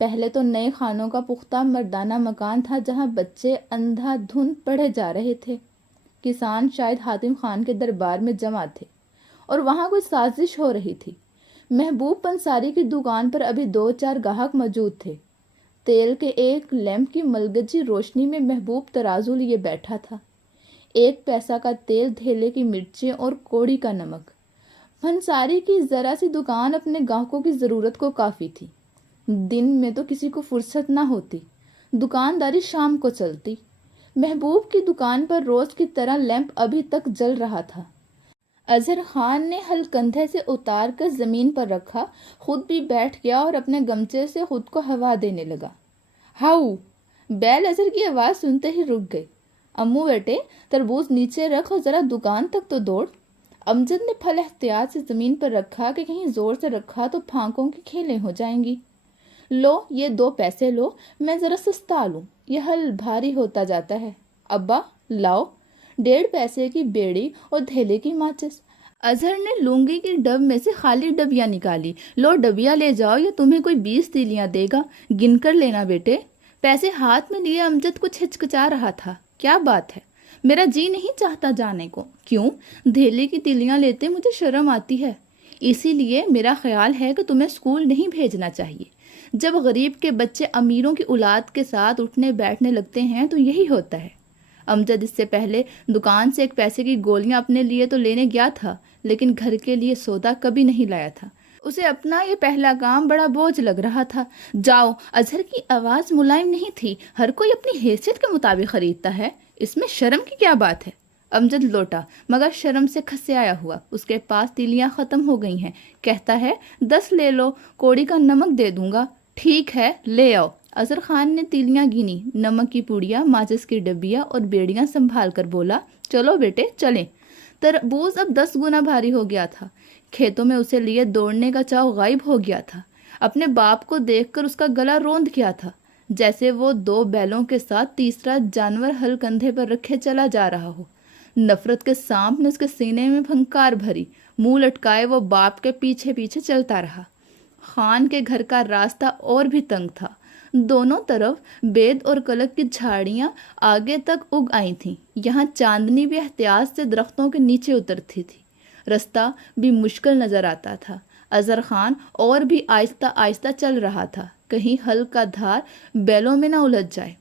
پہلے تو نئے خانوں کا پختہ مردانہ مکان تھا جہاں بچے اندھا دھند پڑھے جا رہے تھے۔ کسان شاید حاتم خان کے دربار میں جمع تھے اور وہاں کوئی سازش ہو رہی تھی۔ محبوب پنساری کی دکان پر ابھی 2-4 گاہک موجود تھے۔ تیل کے ایک لیمپ کی ملگجی روشنی میں محبوب ترازو لیے بیٹھا تھا۔ 1 پیسہ کا تیل، دھیلے کی مرچیں اور کوڑی کا نمک۔ پنساری کی ذرا سی دکان اپنے گاہکوں کی ضرورت کو کافی تھی۔ دن میں تو کسی کو فرصت نہ ہوتی، دکانداری شام کو چلتی۔ محبوب کی دکان پر روز کی طرح لیمپ ابھی تک جل رہا تھا۔ اظہر خان نے ہل کندھے سے اتار کر زمین پر رکھا، خود بھی بیٹھ گیا اور اپنے گمچے سے خود کو ہوا دینے لگا۔ ہاؤ! بیل اظہر کی آواز سنتے ہی رک گئی۔ امو بیٹے، تربوز نیچے رکھ اور ذرا دکان تک تو دوڑ۔ امجد نے پھل احتیاط سے زمین پر رکھا کہ کہیں زور سے رکھا تو پھانکوں کی کھیلیں ہو جائیں گی۔ لو، یہ 2 پیسے لو، میں ذرا سستا لوں، یہ ہل بھاری ہوتا جاتا ہے۔ ابا لاؤ 1.5 پیسے کی بیڑی اور دھیلے کی ماچس۔ اظہر نے لونگی کی ڈب میں سے خالی ڈبیاں نکالی۔ لو ڈبیا لے جاؤ یا تمہیں کوئی 20 تیلیاں دے گا، گن کر لینا بیٹے۔ پیسے ہاتھ میں لیے امجد کچھ ہچکچا رہا تھا۔ کیا بات ہے؟ میرا جی نہیں چاہتا جانے کو۔ کیوں؟ دھیلے کی تیلیاں لیتے مجھے شرم آتی ہے، اسی لیے میرا خیال ہے کہ تمہیں اسکول نہیں بھیجنا چاہیے۔ جب غریب کے بچے امیروں کی اولاد کے ساتھ اٹھنے بیٹھنے لگتے ہیں تو یہی ہوتا ہے۔ امجد اس سے پہلے دکان سے 1 پیسے کی گولیاں اپنے لیے تو لینے گیا تھا، لیکن گھر کے لیے سودا کبھی نہیں لایا تھا۔ اسے اپنا یہ پہلا کام بڑا بوجھ لگ رہا تھا۔ جاؤ! اظہر کی آواز ملائم نہیں تھی۔ ہر کوئی اپنی حیثیت کے مطابق خریدتا ہے، اس میں شرم کی کیا بات ہے؟ امجد لوٹا مگر شرم سے کھسیایا ہوا۔ اس کے پاس تیلیاں ختم ہو گئی ہیں۔ کہتا ہے 10 لے لو، کوڑی کا نمک دے دوں گا۔ ٹھیک ہے، لے آؤ۔ اظہر خان نے تیلیاں گنی، نمک کی پوڑیاں، ماچس کی ڈبیاں اور بیڑیاں سنبھال کر بولا، چلو بیٹے چلیں۔ تربوز اب 10 گنا بھاری ہو گیا تھا۔ کھیتوں میں اسے لیے دوڑنے کا چاؤ غائب ہو گیا تھا۔ اپنے باپ کو دیکھ کر اس کا گلا روند گیا تھا، جیسے وہ 2 بیلوں کے ساتھ تیسرا جانور ہل کندھے پر رکھے چلا جا رہا ہو۔ نفرت کے سانپ نے اس کے سینے میں پھنکار بھری۔ منہ لٹکائے وہ باپ کے پیچھے پیچھے چلتا رہا۔ خان کے گھر کا راستہ اور بھی تنگ تھا۔ دونوں طرف بید اور کلک کی جھاڑیاں آگے تک اگ آئی تھیں۔ یہاں چاندنی بھی احتیاط سے درختوں کے نیچے اترتی تھی۔ رستہ بھی مشکل نظر آتا تھا۔ اظہر خان اور بھی آہستہ آہستہ چل رہا تھا، کہیں ہل کا دھار بیلوں میں نہ الجھ جائے۔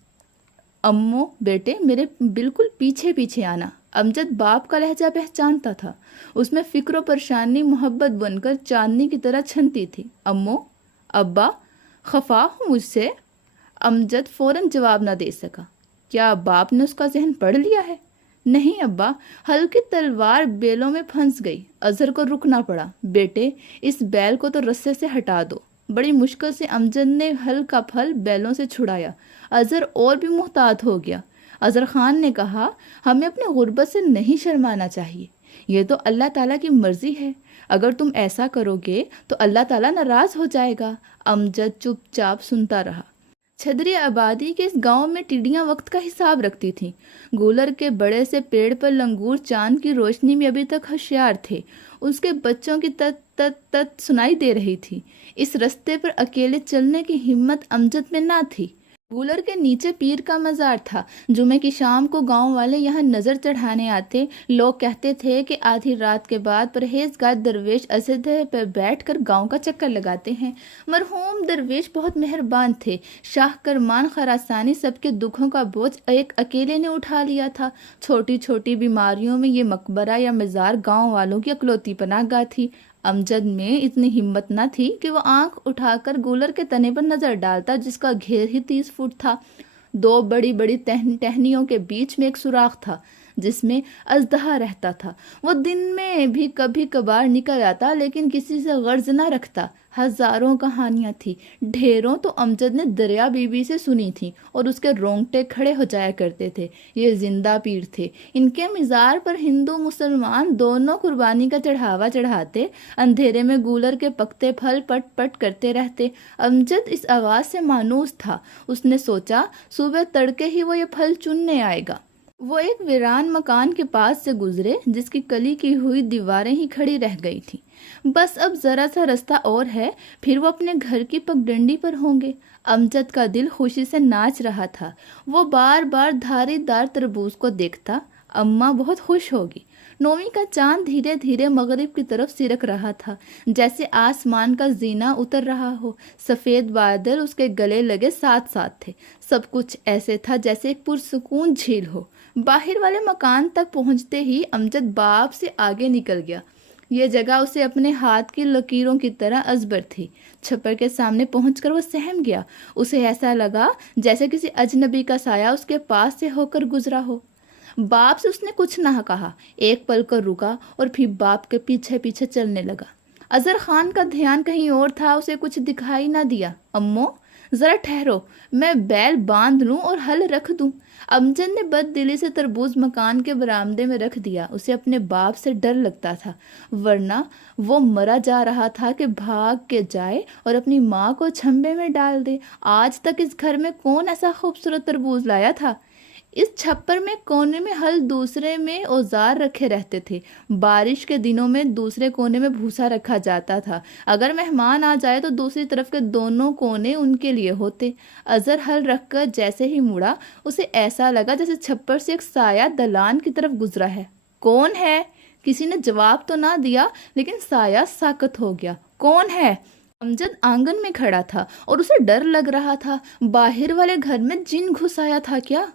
امو بیٹے، میرے بالکل پیچھے پیچھے آنا۔ امجد باپ کا لہجہ پہچانتا تھا، اس میں فکر و پریشانی محبت بن کر چاندنی کی طرح چھنتی تھی۔ امو، ابا، خفا ہوں مجھ سے؟ امجد فوراً جواب نہ دے سکا۔ کیا باپ نے اس کا ذہن پڑھ لیا ہے؟ نہیں ابا، ہل کی تلوار بیلوں میں پھنس گئی۔ اظہر کو رکنا پڑا۔ بیٹے، اس بیل کو تو رسے سے ہٹا دو۔ بڑی مشکل سے امجد نے ہل کا پھل بیلوں سے چھڑایا۔ اظہر اور بھی محتاط ہو گیا۔ اظہر خان نے کہا، ہمیں اپنی غربت سے نہیں شرمانا چاہیے، یہ تو اللہ تعالیٰ کی مرضی ہے۔ اگر تم ایسا کرو گے تو اللہ تعالیٰ ناراض ہو جائے گا۔ امجد چپ چاپ سنتا رہا۔ چھدری آبادی کے اس گاؤں میں ٹڈیاں وقت کا حساب رکھتی تھیں۔ گولر کے بڑے سے پیڑ پر لنگور چاند کی روشنی میں ابھی تک ہوشیار تھے۔ اس کے بچوں کی تت تت تت سنائی دے رہی تھی۔ اس رستے پر اکیلے چلنے کی ہمت امجد میں نہ تھی۔ گولر کے نیچے پیر کا مزار تھا۔ جمعے کی شام کو گاؤں والے یہاں نظر چڑھانے آتے۔ لوگ کہتے تھے کہ آدھی رات کے بعد پرہیزگار درویش اسدھے پر بیٹھ کر گاؤں کا چکر لگاتے ہیں۔ مرحوم درویش بہت مہربان تھے۔ شاہ کرمان خراسانی سب کے دکھوں کا بوجھ ایک اکیلے نے اٹھا لیا تھا۔ چھوٹی چھوٹی بیماریوں میں یہ مقبرہ یا مزار گاؤں والوں کی اکلوتی پناہ گاہ تھی۔ امجد میں اتنی ہمت نہ تھی کہ وہ آنکھ اٹھا کر گولر کے تنے پر نظر ڈالتا، جس کا گھیر ہی 30 فٹ تھا۔ 2 بڑی بڑی ٹہنیوں کے بیچ میں ایک سوراخ تھا جس میں اژدہا رہتا تھا۔ وہ دن میں بھی کبھی کبھار نکل آتا، لیکن کسی سے غرض نہ رکھتا۔ ہزاروں کہانیاں تھیں، ڈھیروں تو امجد نے دریا بی بی سے سنی تھیں اور اس کے رونگٹے کھڑے ہو جایا کرتے تھے۔ یہ زندہ پیر تھے۔ ان کے مزار پر ہندو مسلمان دونوں قربانی کا چڑھاوا چڑھاتے۔ اندھیرے میں گولر کے پکتے پھل پٹ پٹ کرتے رہتے۔ امجد اس آواز سے مانوس تھا۔ اس نے سوچا، صبح تڑکے ہی وہ یہ پھل چننے آئے گا۔ وہ ایک ویران مکان کے پاس سے گزرے جس کی کلی کی ہوئی دیواریں ہی کھڑی رہ گئی تھیں۔ بس اب ذرا سا رستہ اور ہے، پھر وہ اپنے گھر کی پگڈنڈی پر ہوں گے۔ امجد کا دل خوشی سے ناچ رہا تھا۔ وہ بار بار دھاری دار تربوز کو دیکھتا۔ اماں بہت خوش ہوگی۔ نویں کا چاند دھیرے دھیرے مغرب کی طرف سرک رہا تھا، جیسے آسمان کا زینہ اتر رہا ہو۔ سفید بادل اس کے گلے لگے ساتھ ساتھ تھے۔ سب کچھ ایسے تھا جیسے ایک پرسکون جھیل ہو۔ باہر والے مکان تک پہنچتے ہی امجد باپ سے آگے نکل گیا۔ یہ جگہ اسے اپنے ہاتھ کی لکیروں کی طرح ازبر تھی۔ چھپر کے سامنے پہنچ کر وہ سہم گیا۔ اسے ایسا لگا جیسے کسی اجنبی کا سایہ اس کے پاس سے ہو کر گزرا ہو۔ باپ سے اس نے کچھ نہ کہا، ایک پل کر رکا اور پھر باپ کے پیچھے پیچھے چلنے لگا۔ اظہر خان کا دھیان کہیں اور تھا، اسے کچھ دکھائی نہ دیا۔ امو ذرا ٹھہرو، میں بیل باندھ لوں اور ہل رکھ دوں۔ امجد نے بد دلی سے تربوز مکان کے برآمدے میں رکھ دیا۔ اسے اپنے باپ سے ڈر لگتا تھا، ورنہ وہ مرا جا رہا تھا کہ بھاگ کے جائے اور اپنی ماں کو چھمبے میں ڈال دے۔ آج تک اس گھر میں کون ایسا خوبصورت تربوز لایا تھا؟ اس چھپر میں کونے میں ہل، دوسرے میں اوزار رکھے رہتے تھے۔ بارش کے دنوں میں دوسرے کونے میں بھوسا رکھا جاتا تھا۔ اگر مہمان آ جائے تو دوسری طرف کے دونوں کونے ان کے لیے ہوتے۔ اظہر ہل رکھ کر جیسے ہی مڑا، اسے ایسا لگا جیسے چھپر سے ایک سایہ دلان کی طرف گزرا ہے۔ کون ہے؟ کسی نے جواب تو نہ دیا، لیکن سایہ ساکت ہو گیا۔ کون ہے؟ امجد آنگن میں کھڑا تھا اور اسے ڈر لگ رہا تھا۔ باہر والے گھر میں جن گھس آیا تھا کیا؟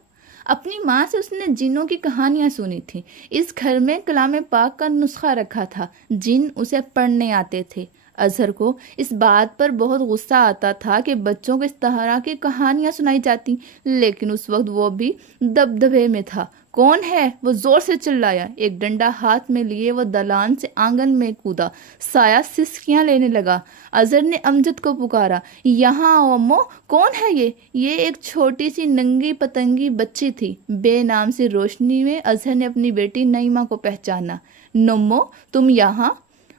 اپنی ماں سے اس نے جنوں کی کہانیاں سنی تھیں۔ اس گھر میں کلام پاک کا نسخہ رکھا تھا، جن اسے پڑھنے آتے تھے۔ اظہر کو اس بات پر بہت غصہ آتا تھا کہ بچوں کو اس طرح کی کہانیاں سنائی جاتی، لیکن اس وقت وہ بھی دبدبے میں تھا۔ کون ہے؟ وہ زور سے چلایا۔ ایک ڈنڈا ہاتھ میں لیے وہ دلان سے آنگن میں کودا۔ سایہ سسکیاں لینے لگا۔ اظہر نے امجد کو پکارا، یہاں آؤ امو۔ کون ہے یہ ایک چھوٹی سی ننگی پتنگی بچی تھی۔ بے نام سی روشنی میں اظہر نے اپنی بیٹی نعیمہ کو پہچانا۔ نمو تم یہاں؟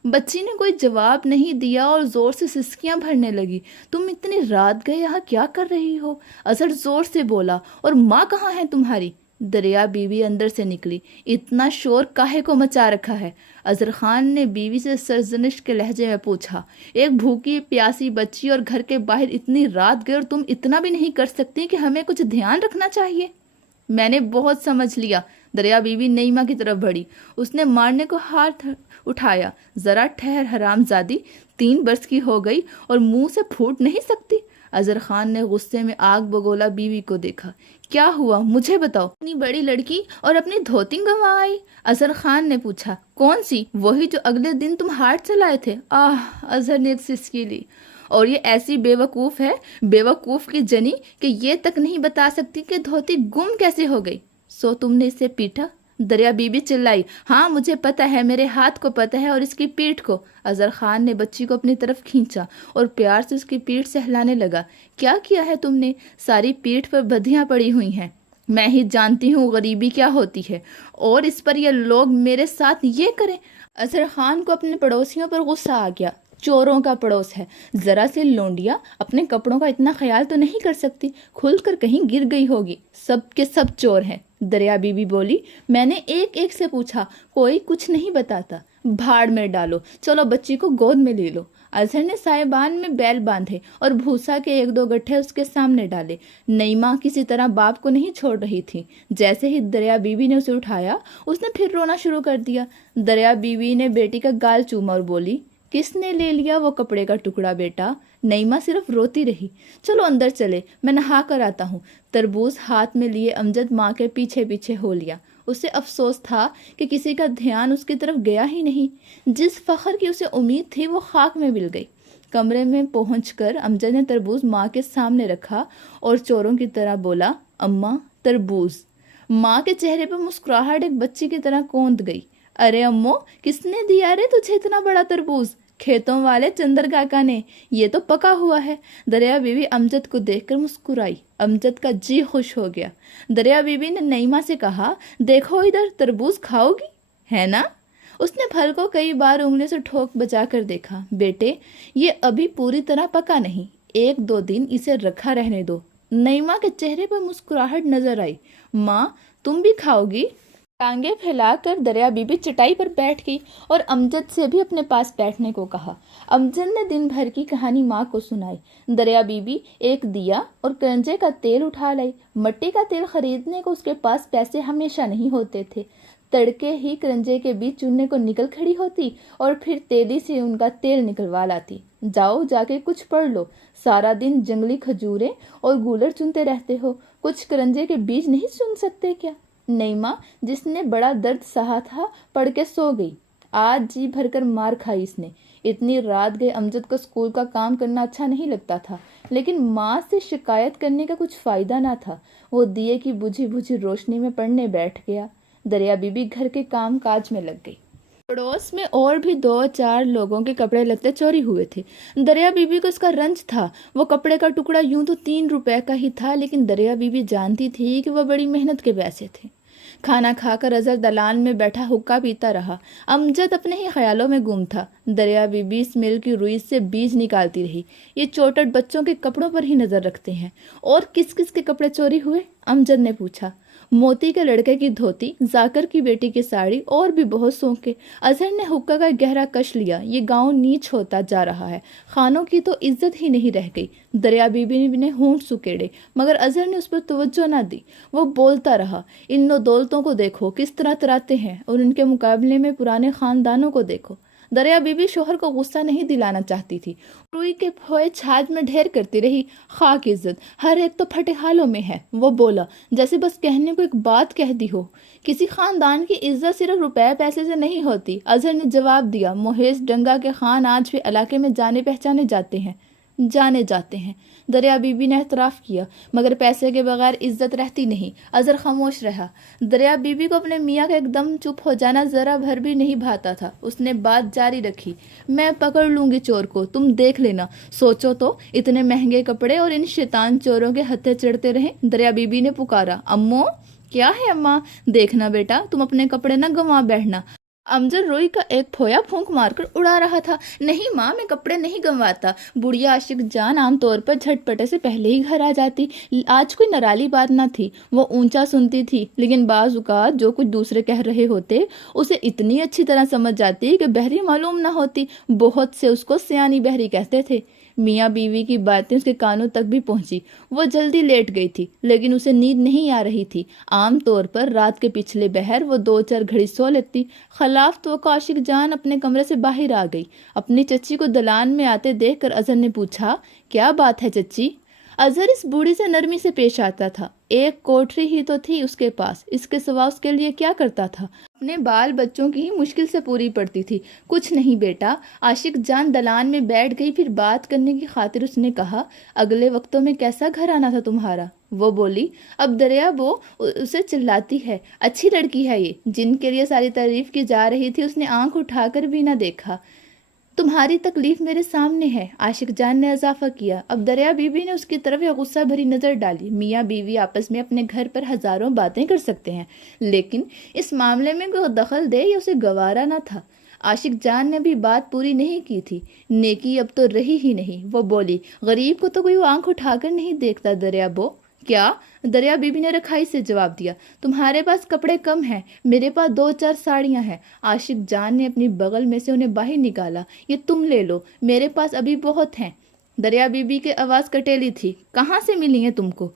بچی نے کوئی جواب نہیں دیا اور زور سے سسکیاں بھرنے لگی۔ تم اتنی رات گئے یہاں کیا کر رہی ہو؟ اظہر زور سے بولا۔ اور ماں کہاں ہے تمہاری؟ دریا بیوی اندر سے نکلی۔ اتنا شور کاہے کو مچا رکھا ہے؟ اظہر خان نے بیوی سے سرزنش کے لہجے میں پوچھا۔ ایک بھوکی پیاسی بچی اور گھر کے باہر اتنی رات گئے، اور تم اتنا بھی نہیں کر سکتی کہ ہمیں کچھ دھیان رکھنا چاہیے؟ میں نے بہت سمجھ لیا۔ دریا بیوی نعیمہ کی طرف بڑھی۔ اس نے مارنے کو ہاتھ اٹھایا۔ ذرا ٹھہر حرام زادی، 3 برس کی ہو گئی اور منہ سے پھوٹ نہیں سکتی؟ اظہر خان نے غصے میں آگ بگولا بیوی کو دیکھا۔ کیا ہوا مجھے بتاؤ۔ اپنی بڑی لڑکی اور اپنی دھوتی گنوا آئی؟ اظہر خان نے پوچھا۔ کون سی؟ وہی جو اگلے دن تم ہاٹ سے لائے تھے؟ اظہر نے ایک سسکی لی۔ اور یہ ایسی بے وقوف ہے، بے وقوف کی جنی، کہ یہ تک نہیں بتا سکتی کہ دھوتی گم کیسے ہو گئی۔ سو تم نے اسے پیٹا؟ دریا بیوی چلائی۔ ہاں مجھے پتا ہے، میرے ہاتھ کو پتا ہے اور اس کی پیٹھ کو۔ اظہر خان نے بچی کو اپنی طرف کھینچا اور پیار سے اس کی پیٹھ سہلانے لگا۔ کیا کیا ہے تم نے؟ ساری پیٹھ پر بدیاں پڑی ہوئی ہیں۔ میں ہی جانتی ہوں غریبی کیا ہوتی ہے، اور اس پر یہ لوگ میرے ساتھ یہ کریں۔ اظہر خان کو اپنے پڑوسیوں پر غصہ آ گیا۔ چوروں کا پڑوس ہے، ذرا سی لونڈیا اپنے کپڑوں کا اتنا خیال تو نہیں کر سکتی؟ کھل کر کہیں گر گئی ہوگی۔ سب کے سب چور ہیں۔ دریا بیوی بولی۔ میں نے ایک ایک سے پوچھا، کوئی کچھ نہیں بتاتا۔ بھاڑ میں ڈالو، چلو بچی کو گود میں لے لو۔ اظہر نے سائبان میں بیل باندھے اور بھوسا کے 1-2 گٹھے اس کے سامنے ڈالے۔ نعیمہ کسی طرح باپ کو نہیں چھوڑ رہی تھی۔ جیسے ہی دریا بیوی نے اسے اٹھایا، اس نے پھر رونا شروع کر دیا۔ دریا بیوی نے بیٹی کا گال چوما اور بولی، کس نے لے لیا وہ کپڑے کا ٹکڑا بیٹا؟ نعیمہ صرف روتی رہی۔ چلو اندر چلے، میں نہا کر آتا ہوں۔ تربوز ہاتھ میں لیے امجد ماں کے پیچھے پیچھے ہو لیا۔ اسے افسوس تھا کہ کسی کا دھیان اس کی طرف گیا ہی نہیں۔ جس فخر کی اسے امید تھی وہ خاک میں مل گئی۔ کمرے میں پہنچ کر امجد نے تربوز ماں کے سامنے رکھا اور چوروں کی طرح بولا، اماں تربوز۔ ماں کے چہرے پر مسکراہٹ ایک بچی کی طرح کوند گئی۔ ارے امو، کس نے دیا رے تجھے اتنا بڑا تربوز؟ کھیتوں والے چندر کاکا نے، یہ تو پکا ہوا ہے۔ دریا بیوی امجد کو دیکھ کر مسکرائی۔ امجد کا جی خوش ہو گیا۔ دریا بیوی نے نعیمہ سے کہا، دیکھو ادھر، تربوز کھاؤ گی ہے نا؟ اس نے پھل کو کئی بار انگلی سے ٹھوک بجا کر دیکھا۔ بیٹے، یہ ابھی پوری طرح پکا نہیں، 1-2 دن اسے رکھا رہنے دو۔ نعیمہ کے چہرے پر مسکراہٹ نظر آئی۔ ماں، تم بھی کھاؤ گی؟ ٹانگیں پھیلا کر دریا بی بی چٹائی پر بیٹھ گئی اور امجد سے بھی اپنے پاس بیٹھنے کو کہا۔ امجد نے دن بھر کی کہانی ماں کو سنائی۔ دریا بی بی ایک دیا اور کرنجے کا تیل اٹھا لائی۔ مٹی کا تیل خریدنے کو اس کے پاس پیسے ہمیشہ نہیں ہوتے تھے۔ تڑکے ہی کرنجے کے بیچ چننے کو نکل کھڑی ہوتی اور پھر تیلی سے ان کا تیل نکلوا لاتی۔ جاؤ جا کے کچھ پڑھ لو، سارا دن جنگلی کھجوریں اور گولر چنتے رہتے ہو، کچھ کرنجے کے بیج نہیں چن سکتے کیا؟ نہیں ماں، جس نے بڑا درد سہا تھا پڑھ کے سو گئی، آج جی بھر کر مار کھائی اس نے۔ اتنی رات گئے امجد کو اسکول کا کام کرنا اچھا نہیں لگتا تھا، لیکن ماں سے شکایت کرنے کا کچھ فائدہ نہ تھا۔ وہ دیے کی بجھی بجھی روشنی میں پڑھنے بیٹھ گیا۔ دریا بی بی گھر کے کام کاج میں لگ گئی۔ پڑوس میں اور بھی 2-4 لوگوں کے کپڑے لگتے چوری ہوئے تھے۔ دریا بی بی کو اس کا رنج تھا۔ وہ کپڑے کا ٹکڑا یوں تو 3 روپے کا ہی تھا، لیکن دریا بی بی جانتی تھی کہ وہ بڑی محنت کے پیسے تھے۔ کھانا کھا کر اظہر دلان میں بیٹھا حقہ پیتا رہا۔ امجد اپنے ہی خیالوں میں گم تھا۔ دریا بی بی اس مل کی روئی سے بیج نکالتی رہی۔ یہ چوٹٹ بچوں کے کپڑوں پر ہی نظر رکھتے ہیں۔ اور کس کس کے کپڑے چوری ہوئے؟ امجد نے پوچھا۔ موتی کے لڑکے کی دھوتی، ذاکر کی بیٹی کی ساڑی اور بھی بہت سونکے۔ اظہر نے حقہ کا گہرا کش لیا۔ یہ گاؤں نیچ ہوتا جا رہا ہے، خانوں کی تو عزت ہی نہیں رہ گئی۔ دریا بی بی نے ہونٹ سکیڑے، مگر اظہر نے اس پر توجہ نہ دی۔ وہ بولتا رہا، ان نو دولتوں کو دیکھو کس طرح تراتے ہیں، اور ان کے مقابلے میں پرانے خاندانوں کو دیکھو۔ دریا بی بی شوہر کو غصہ نہیں دلانا چاہتی تھی۔ روئی کے پھوئے چھاج میں ڈھیر کرتی رہی۔ خاک عزت، ہر ایک تو پھٹے حالوں میں ہے۔ وہ بولا جیسے بس کہنے کو ایک بات کہہ دی ہو۔ کسی خاندان کی عزت صرف روپے پیسے سے نہیں ہوتی۔ اظہر نے جواب دیا، مہیش ڈنگا کے خان آج بھی علاقے میں جانے پہچانے جاتے ہیں۔ دریا بی بی نے اعتراف کیا، مگر پیسے کے بغیر عزت رہتی نہیں۔ اظہر خاموش رہا۔ دریا بی بی کو اپنے میاں کا ایک دم چپ ہو جانا ذرا بھر بھی نہیں بھاتا تھا۔ اس نے بات جاری رکھی، میں پکڑ لوں گی چور کو، تم دیکھ لینا۔ سوچو تو، اتنے مہنگے کپڑے اور ان شیطان چوروں کے ہتھے چڑھتے رہیں۔ دریا بی بی نے پکارا، امو! کیا ہے اماں؟ دیکھنا بیٹا، تم اپنے کپڑے نہ گنوا بیٹھنا۔ امجد روئی کا ایک پھویا پھونک مار کر اڑا رہا تھا۔ نہیں ماں، میں کپڑے نہیں گنواتا۔ بڑھیا عاشق جان عام طور پر جھٹ پٹے سے پہلے ہی گھر آ جاتی۔ آج کوئی نرالی بات نہ تھی، وہ اونچا سنتی تھی، لیکن بعض اوقات جو کچھ دوسرے کہہ رہے ہوتے اسے اتنی اچھی طرح سمجھ جاتی کہ بہری معلوم نہ ہوتی۔ بہت سے اس کو سیانی بہری کہتے تھے۔ میاں بیوی کی باتیں اس کے کانوں تک بھی پہنچی۔ وہ جلدی لیٹ گئی تھی، لیکن اسے نیند نہیں آ رہی تھی۔ عام طور پر رات کے پچھلے بہر وہ 2-4 گھڑی سو لیتی۔ خلاف توقع عاشق جان اپنے کمرے سے باہر آ گئی۔ اپنی چچی کو دلان میں آتے دیکھ کر اظہر نے پوچھا، کیا بات ہے چچی؟ اظہر اس بوڑھی سے نرمی سے پیش آتا تھا۔ ایک کوٹری ہی تو تھی اس کے پاس، اس کے سوا اس کے لیے کیا کرتا تھا؟ اپنے بال بچوں کی ہی مشکل سے پوری پڑتی تھی۔ کچھ نہیں بیٹا۔ عاشق جان دلان میں بیٹھ گئی، پھر بات کرنے کی خاطر اس نے کہا، اگلے وقتوں میں کیسا گھر آنا تھا تمہارا؟ وہ بولی، اب دریا وہ اسے چلاتی ہے، اچھی لڑکی ہے یہ، جن کے لیے ساری تعریف کی جا رہی تھی اس نے آنکھ اٹھا کر بھی نہ دیکھا۔ تمہاری تکلیف میرے سامنے ہے، عاشق جان نے اضافہ کیا۔ اب دریا بی بی نے اس کی طرف ایک غصہ بھری نظر ڈالی۔ میاں بیوی آپس میں اپنے گھر پر ہزاروں باتیں کر سکتے ہیں، لیکن اس معاملے میں کوئی دخل دے یہ اسے گوارا نہ تھا۔ عاشق جان نے بھی بات پوری نہیں کی تھی۔ نیکی اب تو رہی ہی نہیں۔ وہ بولی، غریب کو تو کوئی آنکھ اٹھا کر نہیں دیکھتا دریا بو۔ کیا؟ دریا بی بی نے رکھائی سے جواب دیا، تمہارے پاس کپڑے کم ہیں، میرے پاس 2-4 ساڑیاں ہیں۔ عاشق جان نے اپنی بغل میں سے انہیں باہر نکالا، یہ تم لے لو، میرے پاس ابھی بہت ہیں۔ دریا بی بی کی آواز کٹیلی تھی، کہاں سے ملی ہیں تم کو؟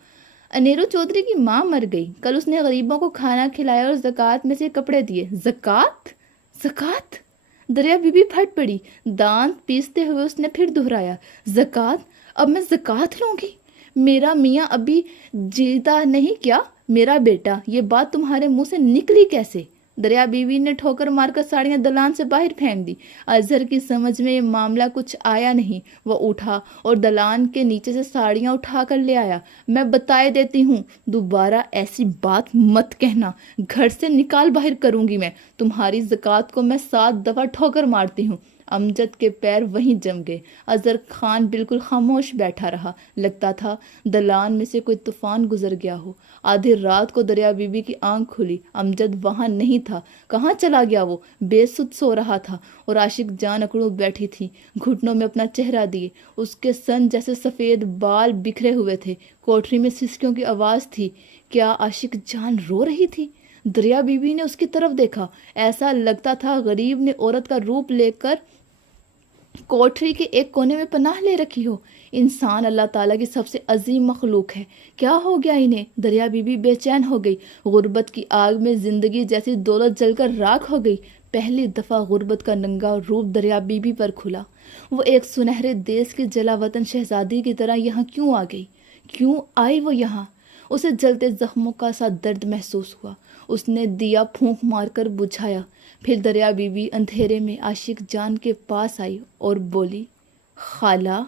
انیرو چودھری کی ماں مر گئی، کل اس نے غریبوں کو کھانا کھلایا اور زکوٰۃ میں سے کپڑے دیے۔ زکوٰۃ؟ زکوٰۃ؟ دریا بی بی پھٹ پڑی۔ دانت پیستے ہوئے اس نے پھر دہرایا، زکوٰۃ؟ اب میں زکوٰۃ لوں گی؟ میرا میاں ابھی جیتا نہیں کیا؟ میرا بیٹا، یہ بات تمہارے منہ سے نکلی کیسے؟ دریا بیوی نے ٹھوکر مار کر ساڑیاں دلان سے باہر پھینک دی۔ اظہر کی سمجھ میں یہ معاملہ کچھ آیا نہیں۔ وہ اٹھا اور دلان کے نیچے سے ساڑیاں اٹھا کر لے آیا۔ میں بتائے دیتی ہوں، دوبارہ ایسی بات مت کہنا، گھر سے نکال باہر کروں گی میں۔ تمہاری زکوٰۃ کو میں 7 دفعہ ٹھوکر مارتی ہوں۔ امجد کے پیر وہیں جم گئے۔ اظہر خان بالکل خاموش بیٹھا رہا، لگتا تھا دلان میں سے کوئی طوفان گزر گیا ہو۔ آدھی رات کو دریا بی بی کی آنکھ کھلی، امجد وہاں نہیں تھا، کہاں چلا گیا؟ وہ بے سد سو رہا تھا اور عاشق جان اکڑوں بیٹھی تھی، گھٹنوں میں اپنا چہرہ دیے، اس کے سن جیسے سفید بال بکھرے ہوئے تھے۔ کوٹری میں سسکیوں کی آواز تھی۔ کیا عاشق جان رو رہی تھی؟ دریا بی بی نے اس کی طرف دیکھا، ایسا لگتا تھا غریب نے عورت کا روپ لے کر کوٹری کے ایک کونے میں پناہ لے رکھی ہو۔ انسان اللہ تعالیٰ کی سب سے عظیم مخلوق ہے، کیا ہو گیا انہیں؟ دریا بی بی بے چین ہو گئی، غربت کی آگ میں زندگی جیسی دولت جل کر راکھ ہو گئی۔ پہلی دفعہ غربت کا ننگا روپ دریا بی بی پر کھلا۔ وہ ایک سنہرے دیس کی جلا وطن شہزادی کی طرح یہاں کیوں آ گئی؟ کیوں آئی وہ یہاں؟ اسے جلتے زخموں کا سا درد محسوس ہوا۔ اس نے دیا پھونک مار کر بجھایا۔ پھر دریا بی بی اندھیرے میں عاشق جان کے پاس آئی اور بولی، خالہ۔